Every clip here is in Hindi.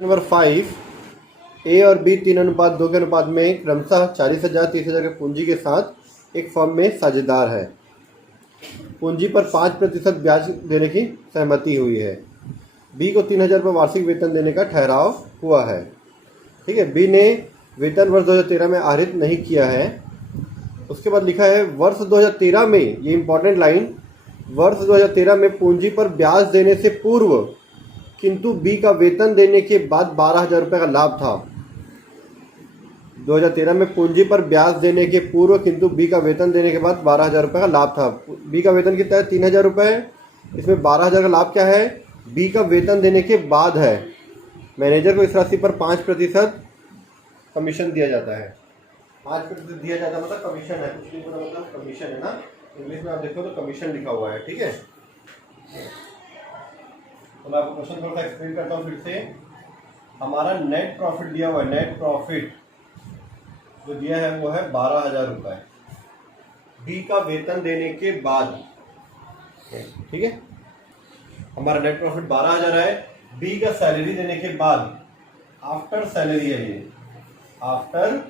नंबर 5, ए और बी 3:2 के अनुपात में क्रमशः 40,000 30,000 के पूंजी के साथ एक फर्म में साझेदार है। पूंजी पर 5% ब्याज देने की सहमति हुई है। बी को 3,000 रुपये वार्षिक वेतन देने का ठहराव हुआ है। ठीक है, बी ने वेतन वर्ष 2013 में आहरित नहीं किया है। उसके बाद लिखा है वर्ष 2013 में, ये इंपॉर्टेंट लाइन, वर्ष 2013 में पूंजी पर ब्याज देने से पूर्व किंतु बी का वेतन देने के बाद 12,000 रुपये का लाभ था। 2013 में पूंजी पर ब्याज देने के पूर्व किंतु बी का वेतन देने के बाद 12,000 रुपये का लाभ था। बी का वेतन कितना है? 3,000 रुपये। इसमें 12,000 का लाभ क्या है? बी का वेतन देने के बाद है। मैनेजर को इस राशि पर 5% कमीशन दिया जाता है। 5% दिया जाता है मतलब कमीशन है, कुछ नहीं पूरा मतलब कमीशन है ना। इंग्लिश में आप देखो तो कमीशन लिखा हुआ है। ठीक है, तो मैं आपको क्वेश्चन थोड़ा सा एक्सप्लेन करता हूँ फिर से। हमारा नेट प्रॉफिट दिया हुआ है, नेट प्रॉफिट जो दिया है वो है 12,000 रुपये बी का वेतन देने के बाद। ठीक है, हमारा नेट प्रॉफिट 12,000 है, बी का सैलरी देने के बाद, आफ्टर सैलरी है ये, आफ्टर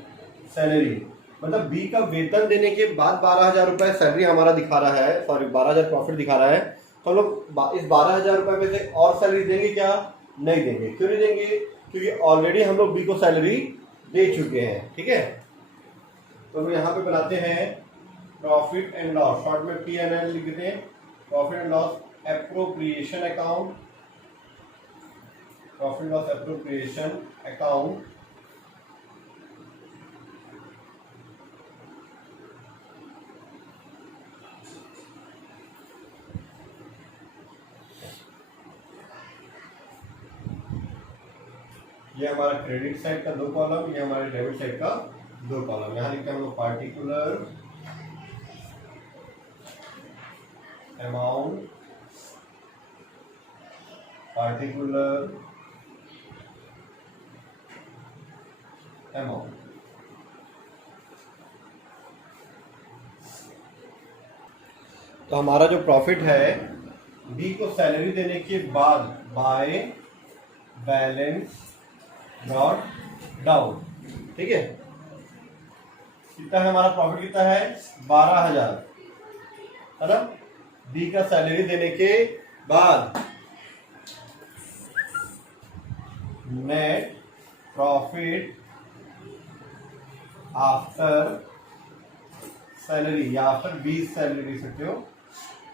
सैलरी मतलब बी का वेतन देने के बाद 12,000 रुपये सैलरी हमारा दिखा रहा है, सॉरी 12,000 प्रॉफिट दिखा रहा है। तो हम लोग इस 12,000 रुपये में से और सैलरी देंगे क्या? नहीं देंगे। क्यों नहीं देंगे? क्योंकि ऑलरेडी हम लोग बी को सैलरी दे चुके हैं। ठीक है, तो हम यहाँ पे बनाते हैं प्रॉफिट एंड लॉस, शॉर्ट में P&L लिखते हैं, profit and loss appropriation account, profit loss appropriation account. ये हमारा क्रेडिट साइड का 2 कॉलम, ये हमारे डेबिट साइड का 2 कॉलम। यहाँ लिखते हैं हम लोग पार्टिकुलर अमाउंट, पार्टिकुलर अमाउंट। तो हमारा जो प्रॉफिट है बी को सैलरी देने के बाद बाय बैलेंस ब्रॉट डाउन। ठीक है, कितना है हमारा प्रॉफिट? कितना है? 12,000 है ना, बी का सैलरी देने के बाद। नेट प्रॉफिट आफ्टर सैलरी या आफ्टर बी सैलरी लिख सकते हो।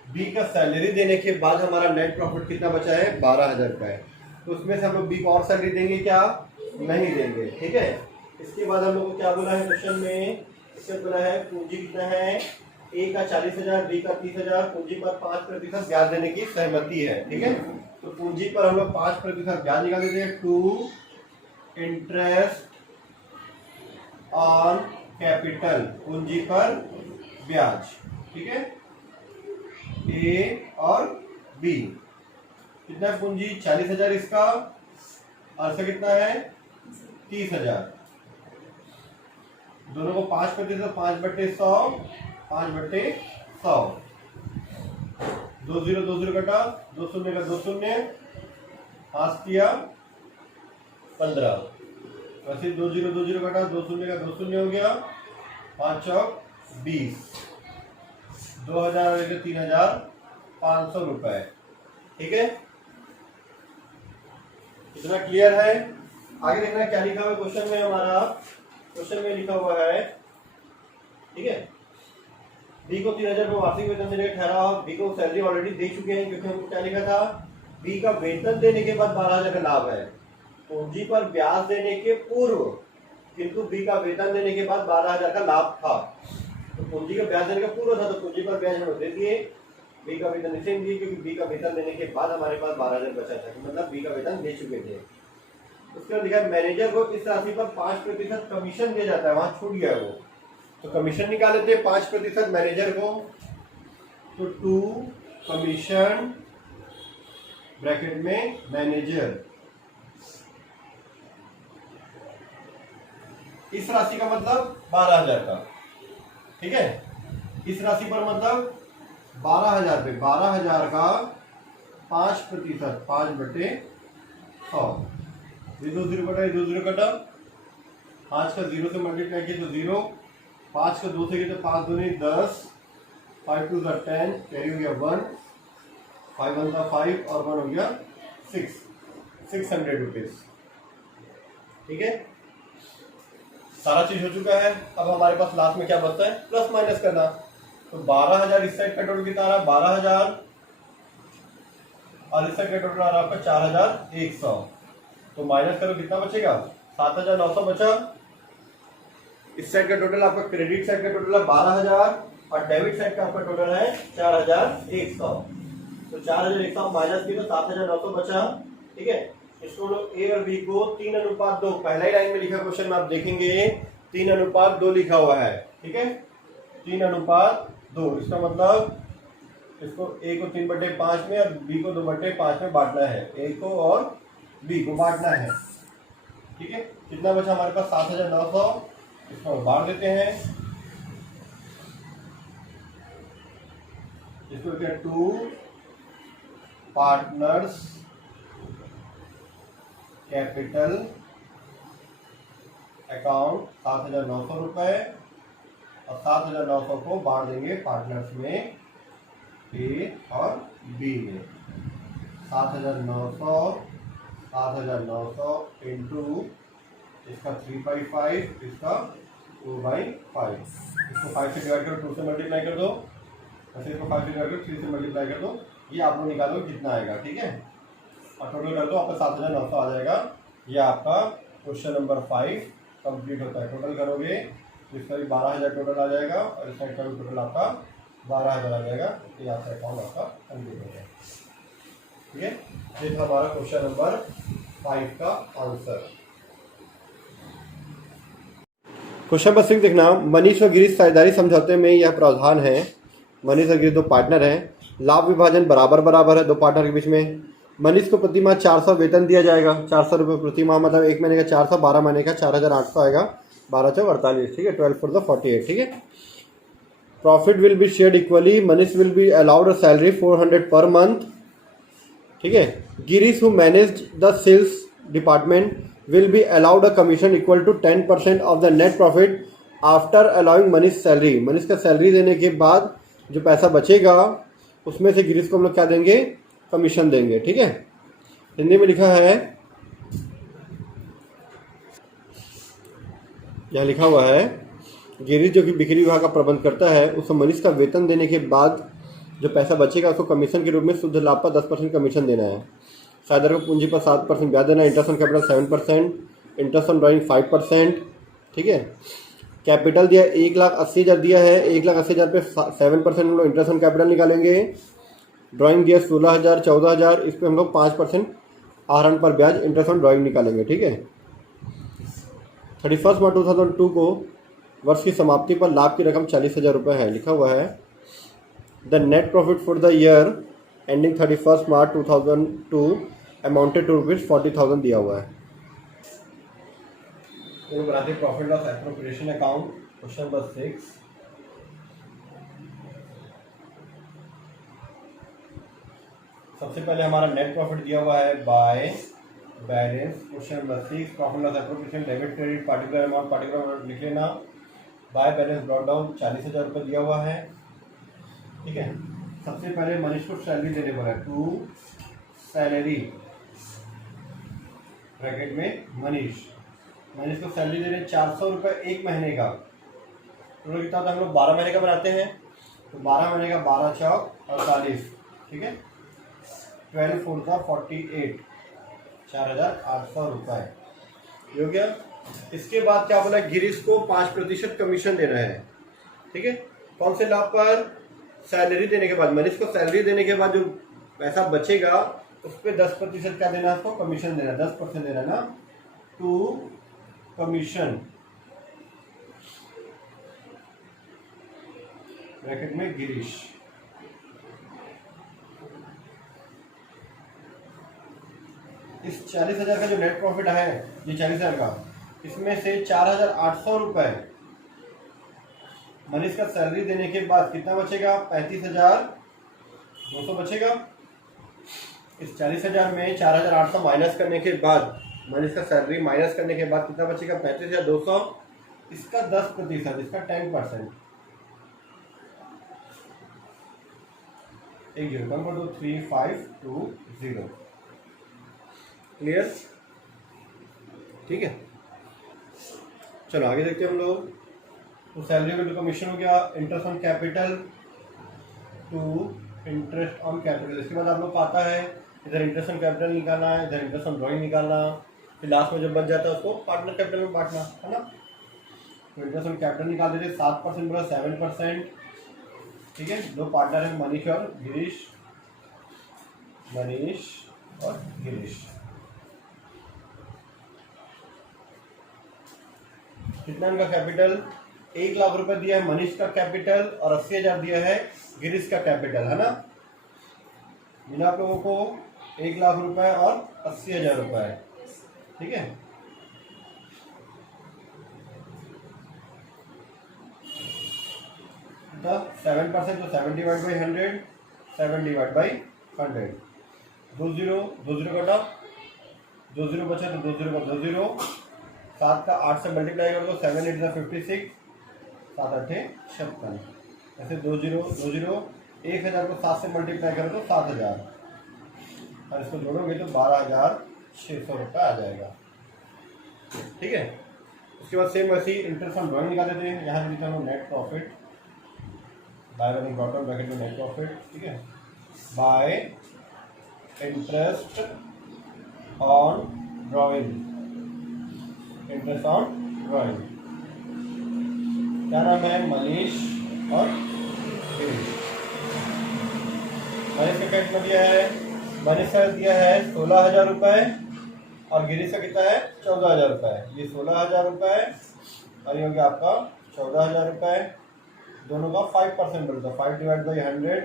बी का सैलरी देने के बाद हमारा नेट प्रॉफिट कितना बचा है? 12,000 रुपये। तो उसमें से हम लोग बी को और सैलरी देंगे क्या? नहीं देंगे। ठीक है, इसके बाद हम लोग को क्या बोला है क्वेश्चन में? इससे बोला है पूंजी कितना है? ए का 40,000, बी का 30,000, पूंजी पर 5% ब्याज देने की सहमति है। ठीक है, तो पूंजी पर हम लोग 5% ब्याज निकाल देते हैं। टू इंटरेस्ट ऑन कैपिटल, पूंजी पर ब्याज। ठीक है, ए और बी कितना है? पूंजी 40,000 इसका, और इसका कितना है? 30,000। दोनों को 5%, 5/100, 5/100। 2 0 2 0 कटा, 2 शून्य का 2 शून्य, 5 किया 15। वैसे 2 0 2 0 कटा, 2 शून्य का 2 शून्य हो गया, 5 चौक 20, 2,000 और 3,500 रुपए। ठीक है, इतना क्लियर है? आगे देखना क्या लिखा हुआ है क्वेश्चन में। हमारा क्वेश्चन में लिखा हुआ है, ठीक है, बी को 3,000 रुपये वार्षिक वेतन देने का ठहराव। बी को सैलरी ऑलरेडी दे चुके हैं, क्योंकि हमको क्या लिखा था? बी का वेतन देने के बाद 12,000 का लाभ है। पूंजी पर ब्याज देने के पूर्व किंतु बी का वेतन देने के बाद 12,000 का लाभ था। तो पूंजी का ब्याज देने का पूर्व था, तो पूंजी पर ब्याज हम दे दिए, बी का वेतन इसलिए दिए क्योंकि बी का वेतन देने के बाद हमारे पास 12,000 बचा था, मतलब बी का वेतन दे चुके थे। उसके बाद लिखा है मैनेजर को इस राशि पर 5% कमीशन दिया जाता है। वहां छूट गया वो, तो कमीशन निकाल लेते हैं 5% मैनेजर को। तो टू कमीशन ब्रैकेट में मैनेजर, इस राशि का मतलब 12,000 का। ठीक है, इस राशि पर मतलब 12,000 पे 12,000 का 5%, 5/100 ये 2 0 कटा, ये 2 0 कटा, 5 का 0 से मल्टीप्लाई किया तो 0, 5 का 2 से किया तो 5 दूनी 10, 5 2 10, कैरी हो गया 1, 5 1 था 5 और 1 हो गया 6, 600 रुपीज। ठीक है, सारा चीज हो चुका है। अब हमारे पास लास्ट में क्या बचता है, प्लस माइनस करना। तो 12,000 इस साइड का टोटल कितना आ रहा है, 12,000, और इस साइड का टोटल आ रहा है आपका 4,100। तो माइनस करो कितना बचेगा, 7,900 बचा। इस साइड का टोटल आपका, क्रेडिट साइड का टोटल है 12,000 और डेबिट साइड का आपका टोटल है 4,100। तो 4,100 माइनस की तो 7,900 बचा। ठीक है, इसको लोग ए और बी को 3:2, पहला ही लाइन में लिखा क्वेश्चन में आप देखेंगे 3:2 लिखा हुआ है। ठीक है, 3:2, इसका मतलब इसको ए को 3/5 में और बी को 2/5 में बांटना है, ए को और बी को बांटना है। ठीक है, कितना बचा हमारे पास, 7,900, इसको बांट देते हैं। इसको क्या, 2 पार्टनर्स कैपिटल अकाउंट 7,900 रुपए, और 7,900 को बांट देंगे पार्टनर्स में ए और बी में। 7,900 इंटू इसका 3/5, इसका 2/5, इसको 5 से डिवाइड करो, 2 से मल्टीप्लाई कर दो, ऐसे इसको 5 से डिवाइड करो, 3 से मल्टीप्लाई कर दो, ये आप लोग निकालो कितना आएगा। ठीक है, और टोटल कर दो, आपका 7,900 आ जाएगा। ये आपका क्वेश्चन नंबर 5 कंप्लीट होता है। टोटल करोगे इसका भी 12,000 टोटल आ जाएगा, और इस साइड का भी टोटल आपका 12,000 आ जाएगा। ये आपका अकाउंट आपका कंप्लीट हो जाएगा। ठीक है, ये था हमारा क्वेश्चन नंबर 5 का आंसर। क्वेश्चन नंबर 6 देखना, मनीष और गिरीश साझेदारी समझौते में यह प्रावधान है, मनीष और गिरीश 2 पार्टनर हैं, लाभ विभाजन बराबर बराबर है 2 पार्टनर के बीच में। मनीष को प्रति माह 400 वेतन दिया जाएगा, 400 रुपये प्रति माह, मतलब 1 महीने का 400, 12 महीने का 4,800 आएगा, 12 चौक 48। ठीक है, 12 4 48। ठीक है, profit will be shared equally, Manish will be allowed a salary 400 per month. ठीक है, Girish who managed the sales department will be allowed a commission equal to 10% of the net profit after allowing Manish salary. Manish का सैलरी देने के बाद जो पैसा बचेगा उसमें से गिरीश को हम लोग क्या देंगे, कमीशन देंगे। ठीक है, हिंदी में लिखा है, यह लिखा हुआ है, गिरीश जो कि बिक्री विभाग का प्रबंध करता है, उसको मनीष का वेतन देने के बाद जो पैसा बचेगा उसको कमीशन के रूप में शुद्ध लाभ पर 10% कमीशन देना है। साझेदार को पूंजी पर 7% ब्याज देना है, interest on capital 7%, interest on drawing 5%। ठीक है, कैपिटल दिया 1,80,000 दिया है, 1,80,000 पे 7% हम लोग इंटरेस्ट ऑन कैपिटल निकालेंगे। ड्राइंग दिया 16,000, 14,000, इस पर हम लोग 5% आहरण पर ब्याज इंटरेस्ट ऑन ड्राइंग निकालेंगे। ठीक है, 31 मार्च 2002 को वर्ष की समाप्ति पर लाभ की रकम 40,000 रुपये है, लिखा हुआ है। The net profit for the year ending 31 March 2002 amounted to ₹40,000 दिया हुआ है। तो बनाते हैं profit loss appropriation account, question number 6। सबसे पहले हमारा नेट प्रॉफिट दिया हुआ है by balance. Question number 6, profit loss appropriation, debit credit, particular amount लिख लेना। बाय बैलेंस ब्रॉट डाउन 40,000 रुपये दिया हुआ है। ठीक है, सबसे पहले मनीष को सैलरी देने वाला है, टू सैलरी ब्रैकेट में मनीष को सैलरी दे रहे 400 रुपये 1 महीने का। तो कितना होता है, हम लोग 12 महीने का बनाते हैं, तो 12 महीने का 12 चौक 48। ठीक है, 12 4 48, 4,800 रुपये हो गया। इसके बाद क्या बोला, गिरीश को 5% कमीशन देना है। ठीक है, कौन से लाभ पर, सैलरी देने के बाद। मनीष को सैलरी देने के बाद जो पैसा बचेगा उस पर 10% क्या देना है, उसको कमीशन देना, 10% देना ना, टू कमीशन ब्रैकेट में गिरीश। इस 40,000 का जो नेट प्रॉफिट है, ये 40,000 का, इसमें से 4,800 रुपये मनीष का सैलरी देने के बाद कितना बचेगा, 35,200 बचेगा। इस 40,000 में 4,800 माइनस करने के बाद मैंने इसका सैलरी माइनस करने के बाद कितना बचेगा 35,200, इसका 10%, इसका 10%, एक जीरो कम कर दो 3520। क्लियर? ठीक है, चलो आगे देखते हैं हम लोग। तो सैलरी का जो कमीशन हो गया, interest on capital to interest on capital. इसके बाद आप लोग को आता है इधर इंटरेस्ट ऑन कैपिटल निकालना है, इधर इंटरेस्ट ऑन ड्रॉइंग निकालना, फिर लास्ट में जब बच जाता है उसको पार्टनर कैपिटल में बांटना है ना। तो इंटरेस्ट ऑन कैपिटल निकाल देते 7% बोला 7%। ठीक है, दो पार्टनर है मनीष और गिरीश, मनीष और गिरीश। कितना इनका कैपिटल? 1 लाख रुपए दिया है मनीष का कैपिटल और 80,000 दिया है गिरीश का कैपिटल, है ना। मिला आप लोगों को 1 लाख रुपए और 80,000 रुपए। ठीक है, तो 7%, तो 7 divide by 100, 7 divide by 100। 2 zero कटा, 2 जीरो बचा तो 2 जीरो का 2 जीरो, 7 का 8 से मल्टीप्लाई कर दो, 7 8 56, 7 8 56। ऐसे 2 जीरो 1000 को 7 से मल्टीप्लाई कर दो 7000, और इसको जोड़ोगे तो 12,600 रुपये आ जाएगा। ठीक है, उसके बाद सेम वैसे ही इंटरेस्ट ऑन ड्रॉइंग निकाल देते हैं। यहाँ लिखा हूँ net profit by bottom bracket में नेट प्रॉफिट। ठीक है, bye interest on drawing, interest on drawing क्या नाम है? मनीष और गिरीश। मनीष का कितना दिया है? मनीष का दिया है 16,000 रुपये और गिरीश का कितना है? 14,000 रुपये। ये 16,000 रुपये और ये हो गया आपका 14,000 रुपये। दोनों का 5% बनता है, 5 डिवाइड बाई 100,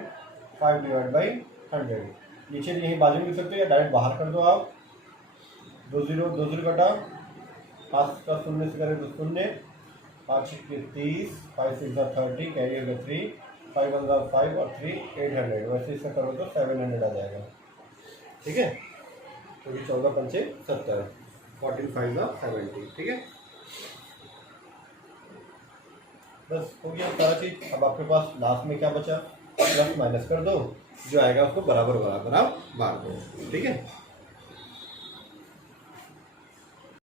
5 डिवाइड बाई 100। नीचे यहीं बाजू में लिख सकते हो या डायरेक्ट बाहर कर दो आप। 2 जीरो कटा, 5 का शून्य से करें तो शून्य, 5 6 30, 5 6 30, कैरी होगा 3, 5 1 5 और 3 800। वैसे इसका करो तो 700 आ जाएगा। ठीक है, क्योंकि 14 पंचे 70, 14 5 70। ठीक है, बस हो गया सारा चीज। अब आपके पास लास्ट में क्या बचा? प्लस माइनस कर दो, जो आएगा उसको बराबर आप बांट दो। ठीक है।